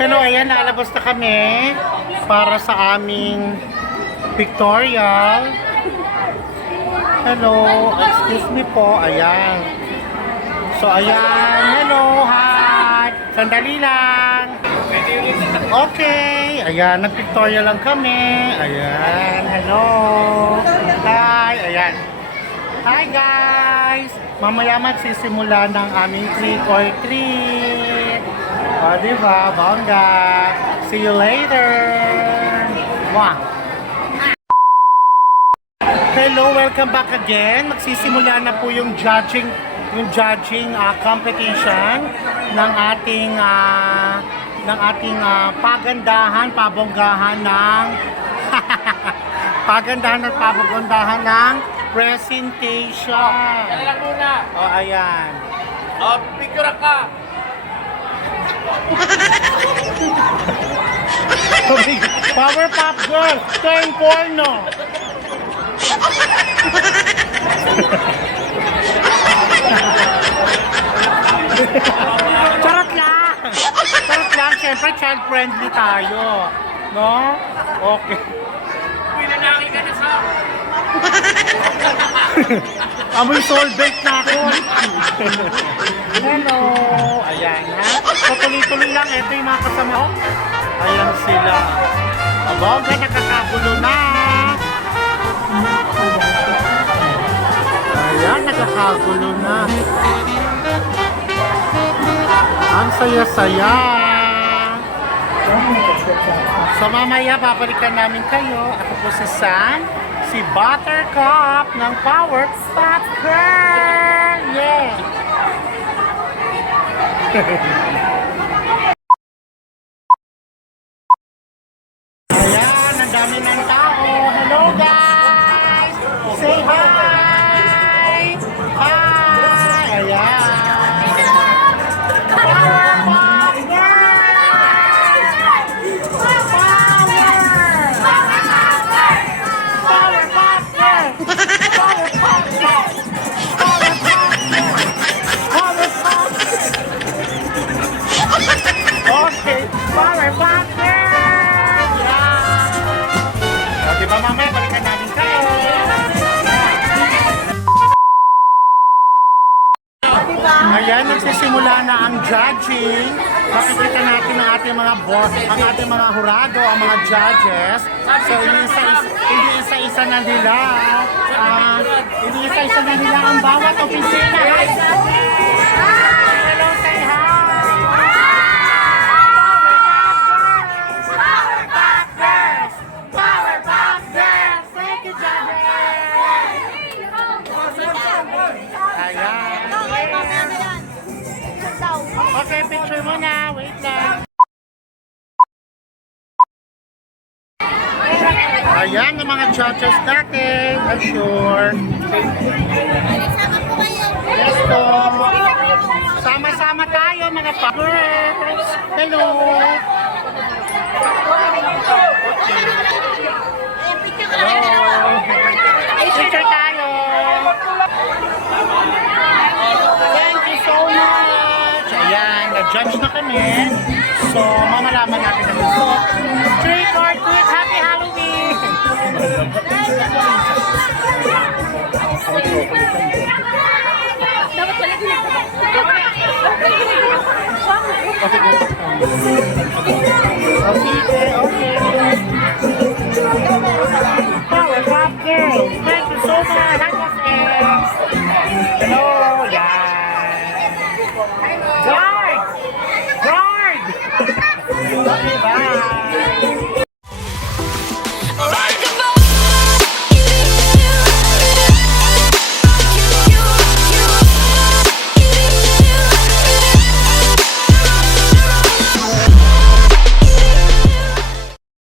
Hello, ayan, lalabas na kami para sa aming pictorial. Hello, excuse me po, ayan. So, ayan, hello, hi. Sandali lang. Okay, ayan, nag-pictorial lang kami. Ayan, hello. Hi, ayan. Hi guys! Mamaya magsisimula ng aming trick or treat. O, diba? Bongga! See you later! Mwah! Hello! Welcome back again! Magsisimula na po yung judging competition ng ating pagandahan, pabonggahan ng pagandahan at pabonggahan ng presentation. Yan lang muna. O, ayan. Picture ka. Powerpuff Girls, turn porno. Charot lang. Charot lang, syempre child friendly tayo. No? Okay. Pinanaki ka na sa... Amoy soulbait na ako. Hello. Ayan, ha? So, tuloy-tuloy lang. Ito yung mga kasama ko. Ayan sila. Abongga, nakakagulo na. Ayan, nakakagulo na. Ang saya-saya. So, mamaya, babalikan namin kayo. Ako po si San. Si Buttercup ng Powerpuff Girl! Yeah! Ayan, ang dami ng tao. Hello guys! Say hi! Hi! Ayan! Powerpuff Girl! Okay, Powerpuff Girl! Yeah! O, diba mamaya, balikan namin kayo. Ayan, nagsisimula na ang judging. Makikita natin ang ating mga boss, ang ating mga hurado, ang mga judges. So, hindi isa-isa na nila. Hindi isa-isa na nila ang bawat opisina. Hi, judges! Hello, say hi! Powerpuff Girls! Powerpuff Girls! Thank you, judges! Ayan. Okay, picture mo na. Wait lang. Ayan ang mga judges natin. I'm sure. Yes po. Sama-sama tayo mga pa-girls. Hello. Hello. Picture tayo. Thank you so much. Ayan, na-judge na kami. So, mamalaman natin ang result. Trick or treat, happy Halloween! Dapat pala Okay. Powerpuff Girls, thank you so much. Hi, Boss Ed. Hello, yan. Guard! Guard! Okay, bye.